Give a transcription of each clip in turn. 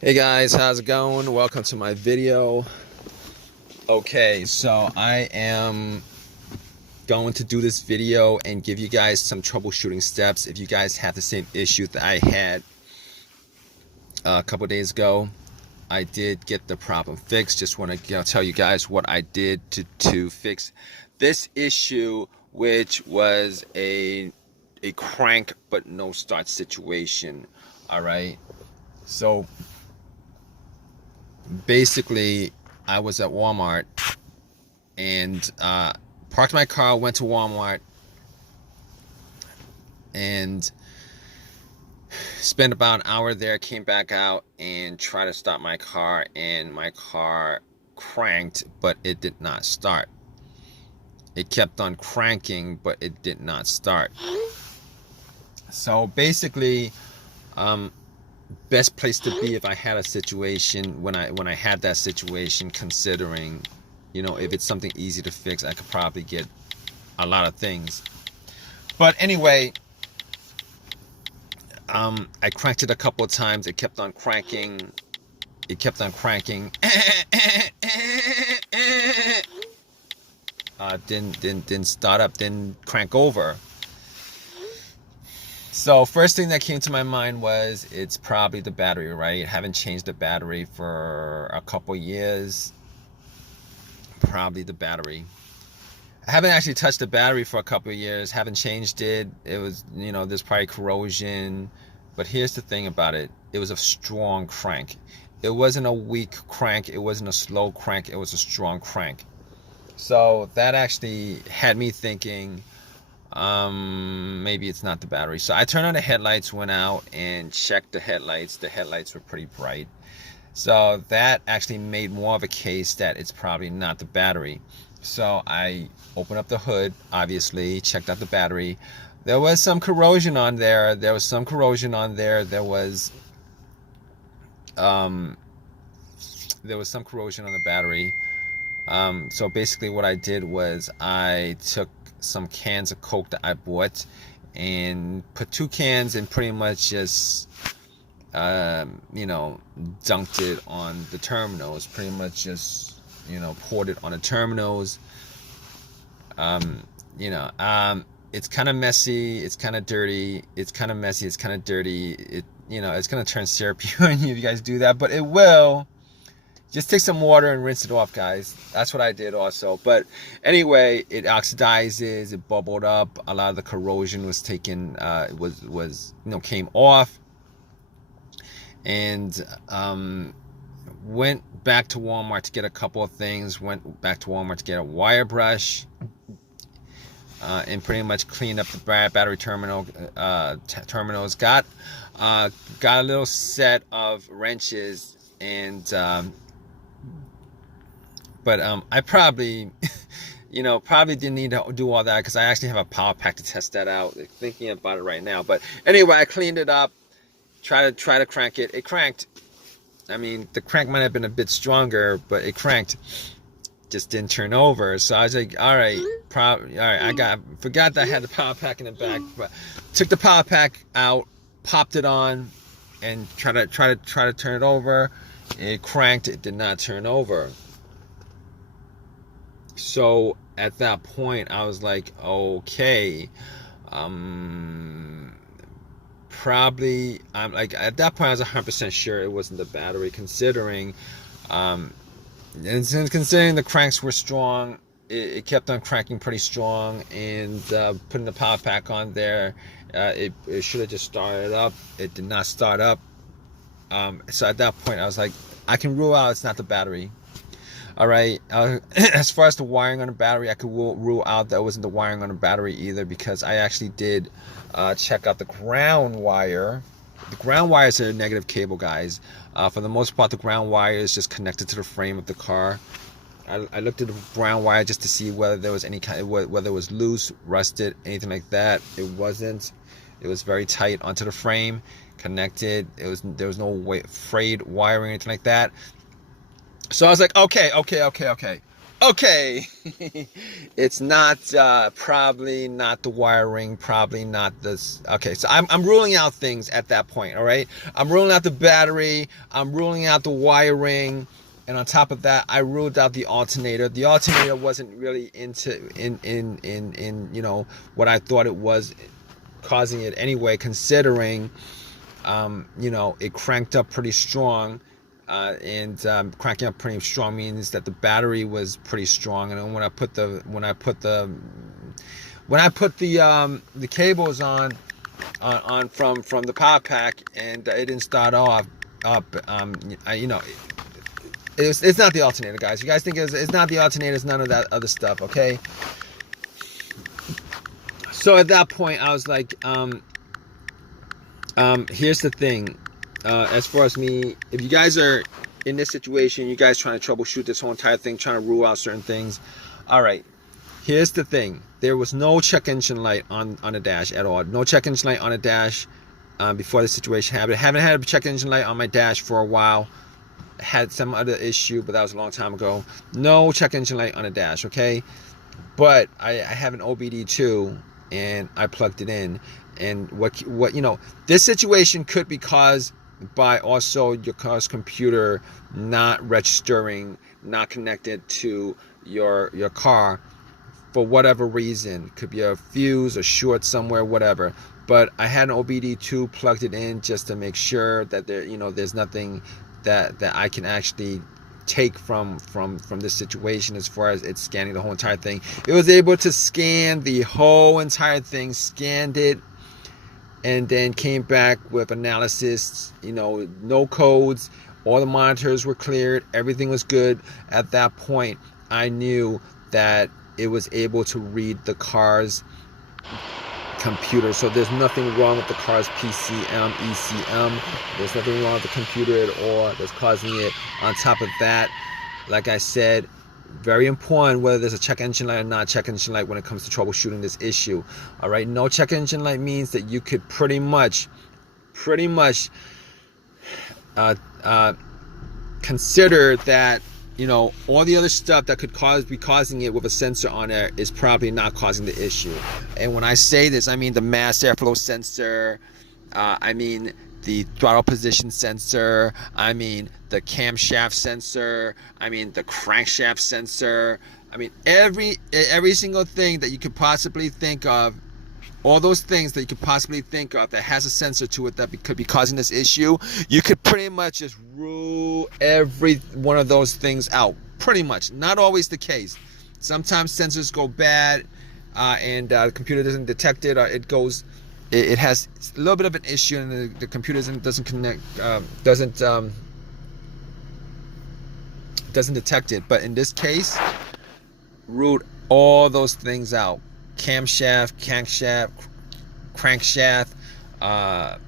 Hey guys, how's it going? Welcome to my video. Okay, so I am going to do this video and give you guys some troubleshooting steps if you guys have the same issue that I had a couple days ago. I did get the problem fixed. Just want to tell you guys what I did to fix this issue, which was a crank but no start situation. All right, so basically I was at Walmart and parked my car, went to Walmart and spent about an hour there, came back out and tried to start my car, and my car cranked but it did not start. It kept on cranking but it did not start. So basically best place to be if I had a situation when I had that situation, considering, you know, if it's something easy to fix, I could probably get a lot of things. But anyway, I cranked it a couple of times. It kept on cranking. It kept on cranking. Didn't start up. Didn't crank over. So first thing that came to my mind was it's probably the battery, right? Haven't changed the battery for a couple years. Probably the battery. I haven't actually touched the battery for a couple of years. Haven't changed it. It was, you know, there's probably corrosion. But here's the thing about it. It was a strong crank. It wasn't a weak crank. It wasn't a slow crank. It was a strong crank. So that actually had me thinking, maybe it's not the battery. So I turned on the headlights, went out and checked the headlights. The headlights were pretty bright. So that actually made more of a case that it's probably not the battery. So I opened up the hood, obviously, checked out the battery. There was some corrosion on there. There was some corrosion on there. There was some corrosion on the battery. So basically what I did was I took some cans of Coke that I bought and put 2 cans and pretty much just you know, dunked it on the terminals. Pretty much just, you know, poured it on the terminals. You know, it's kind of messy, it's kind of dirty, it's kind of messy, it's kind of dirty. It, you know, it's gonna turn syrupy when you guys do that, but it will. Just take some water and rinse it off, guys. That's what I did also. But anyway, it oxidizes, it bubbled up. A lot of the corrosion was taken, was you know, came off. And went back to Walmart to get a couple of things. Went back to Walmart to get a wire brush. And pretty much cleaned up the battery terminals. Got a little set of wrenches and but I probably, you know, probably didn't need to do all that because I actually have a power pack to test that out. Thinking about it right now, but anyway, I cleaned it up. Try to crank it. It cranked. I mean, the crank might have been a bit stronger, but it cranked. Just didn't turn over. So I was like, all right, all right. I forgot that I had the power pack in the back, but took the power pack out, popped it on, and try to turn it over. It cranked. It did not turn over. So at that point, I was like, okay, probably, I'm like, at that point I was 100% sure it wasn't the battery, considering considering the cranks were strong. It kept on cranking pretty strong, and putting the power pack on there, it should have just started up. It did not start up. So at that point I was like, I can rule out it's not the battery. All right. As far as the wiring on the battery, I could rule out that it wasn't the wiring on the battery either, because I actually did check out the ground wire. The ground wire is a negative cable, guys. For the most part, the ground wire is just connected to the frame of the car. I looked at the ground wire just to see whether there was any kind, whether it was loose, rusted, anything like that. It wasn't. It was very tight onto the frame, connected. There was no frayed wiring or anything like that. So I was like, okay. Okay, it's not probably not the wiring, probably not this. Okay, so I'm ruling out things at that point. All right, I'm ruling out the battery, I'm ruling out the wiring, and on top of that, I ruled out the alternator. The alternator wasn't really in what I thought it was causing it anyway, considering it cranked up pretty strong. And cranking up pretty strong means that the battery was pretty strong. And when I put the cables on from the power pack, and it didn't start off up, it's not the alternator, guys. You guys think it's not the alternator? It's none of that other stuff. Okay. So at that point, I was like, here's the thing. As far as me, if you guys are in this situation, you guys trying to troubleshoot this whole entire thing, trying to rule out certain things. All right, here's the thing. There was no check engine light on the dash at all. No check engine light on the dash before the situation happened. I haven't had a check engine light on my dash for a while. Had some other issue, but that was a long time ago. No check engine light on the dash, okay? But I have an OBD2, and I plugged it in. And what this situation could be caused by also your car's computer not registering, not connected to your car for whatever reason. Could be a fuse, a short somewhere, whatever. But I had an OBD2, plugged it in just to make sure that there's nothing that I can actually take from this situation as far as it's scanning the whole entire thing. It was able to scan the whole entire thing, scanned it, and then came back with analysis, no codes, all the monitors were cleared, everything was good. At that point, I knew that it was able to read the car's computer. So there's nothing wrong with the car's PCM, ECM. There's nothing wrong with the computer at all that's causing it. On top of that, like I said, very important whether there's a check engine light or not check engine light when it comes to troubleshooting this issue. All right, no check engine light means that you could pretty much consider that all the other stuff that could be causing it with a sensor on there is probably not causing the issue. And when I say this, I mean the mass airflow sensor, I mean the throttle position sensor, I mean the camshaft sensor, I mean the crankshaft sensor, I mean every single thing that you could possibly think of, all those things that you could possibly think of that has a sensor to it that could be causing this issue, you could pretty much just rule every one of those things out. Pretty much. Not always the case. Sometimes sensors go bad and the computer doesn't detect it, or it has a little bit of an issue and the computer doesn't connect, doesn't detect it. But in this case, ruled all those things out. Camshaft, crankshaft,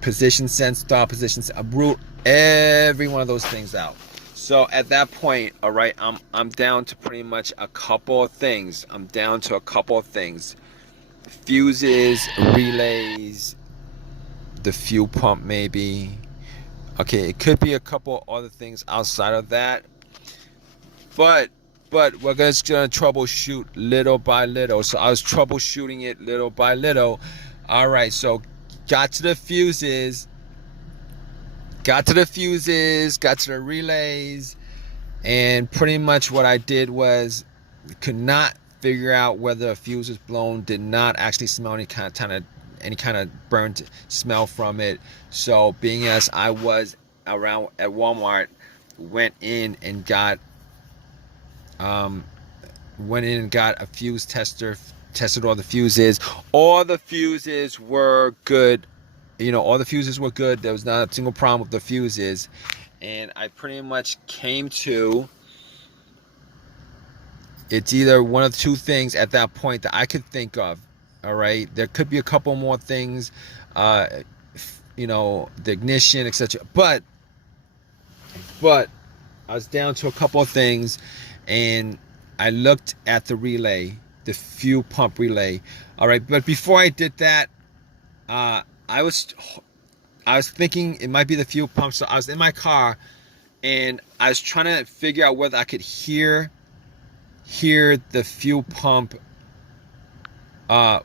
position sense, throttle positions. I ruled every one of those things out. So at that point, all right, I'm down to pretty much a couple of things. Fuses, relays, the fuel pump maybe. Okay, it could be a couple other things outside of that. But we're just gonna troubleshoot little by little. So I was troubleshooting it little by little. All right, so got to the fuses, got to the relays, and pretty much what I did was could not figure out whether a fuse was blown. Did not actually smell any kind of burnt smell from it. So being as I was around at Walmart, went in and got a fuse tester, tested all the fuses. All the fuses were good. All the fuses were good. There was not a single problem with the fuses. And I pretty much came to, it's either one of two things at that point that I could think of. All right. There could be a couple more things, the ignition, etc. But I was down to a couple of things, and I looked at the relay, the fuel pump relay. All right, but before I did that, I was thinking it might be the fuel pump. So I was in my car, and I was trying to figure out whether I could hear hear the fuel pump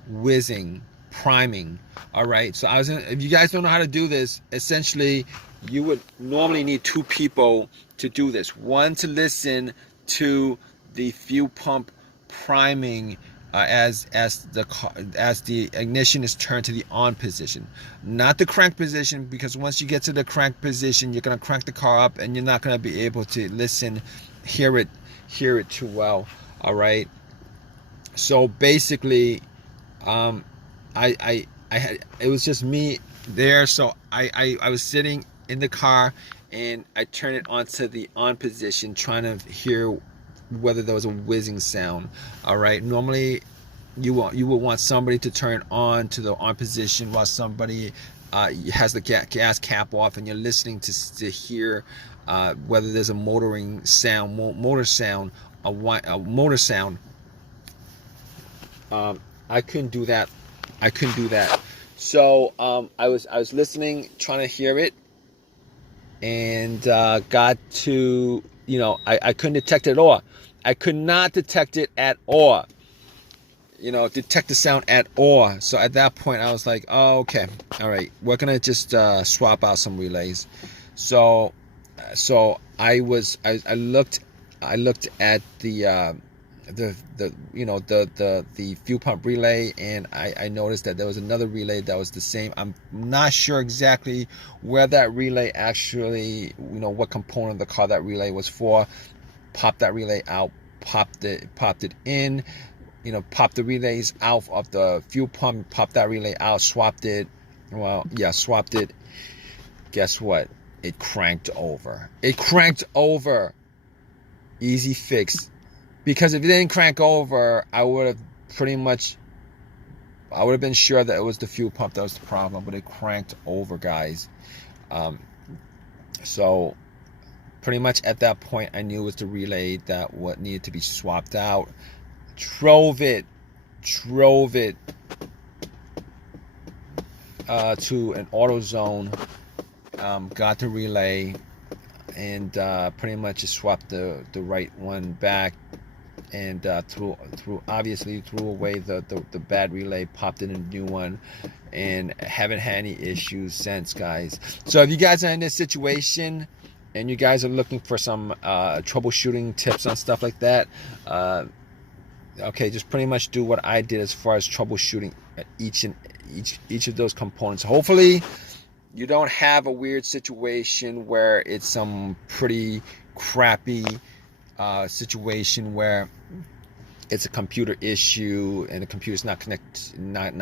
whizzing, priming. All right, so if you guys don't know how to do this, essentially you would normally need two people to do this. One to listen to the fuel pump priming as the ignition is turned to the on position, not the crank position, because once you get to the crank position, you're gonna crank the car up and you're not gonna be able to hear it too well. All right, so basically, I had, it was just me there, so I was sitting in the car and I turned it onto the on position, trying to hear whether there was a whizzing sound. All right, normally you would want somebody to turn on to the on position while somebody has the gas cap off, and you're listening to hear whether there's a motoring sound, motor sound, a motor sound. I couldn't do that. So I was listening, trying to hear it, and got to, I couldn't detect it at all. I could not detect it at all. Detect the sound at all. So at that point, I was like, oh, okay, all right, we're gonna just swap out some relays. So I looked at the fuel pump relay, and I noticed that there was another relay that was the same. I'm not sure exactly where that relay actually, what component of the car that relay was for. Popped that relay out, popped it in, popped the relays out of the fuel pump, popped that relay out, swapped it. Swapped it. Guess what? It cranked over. Easy fix. Because if it didn't crank over, I would have been sure that it was the fuel pump that was the problem, but it cranked over, guys. So pretty much at that point, I knew it was the relay that what needed to be swapped out. Drove it to an AutoZone, got the relay, and pretty much just swapped the right one back, and threw away the bad relay, popped in a new one, and haven't had any issues since, guys. So if you guys are in this situation and you guys are looking for some troubleshooting tips on stuff like that, okay, just pretty much do what I did as far as troubleshooting each of those components. Hopefully you don't have a weird situation where it's some pretty crappy situation where it's a computer issue and the computer's not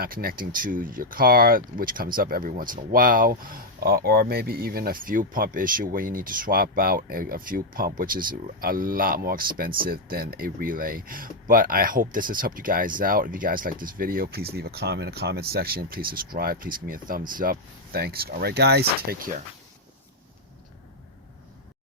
connecting to your car, which comes up every once in a while, or maybe even a fuel pump issue where you need to swap out a fuel pump, which is a lot more expensive than a relay. But I hope this has helped you guys out. If you guys like this video, please leave a comment in the comment section. Please subscribe. Please give me a thumbs up. Thanks. All right, guys, take care.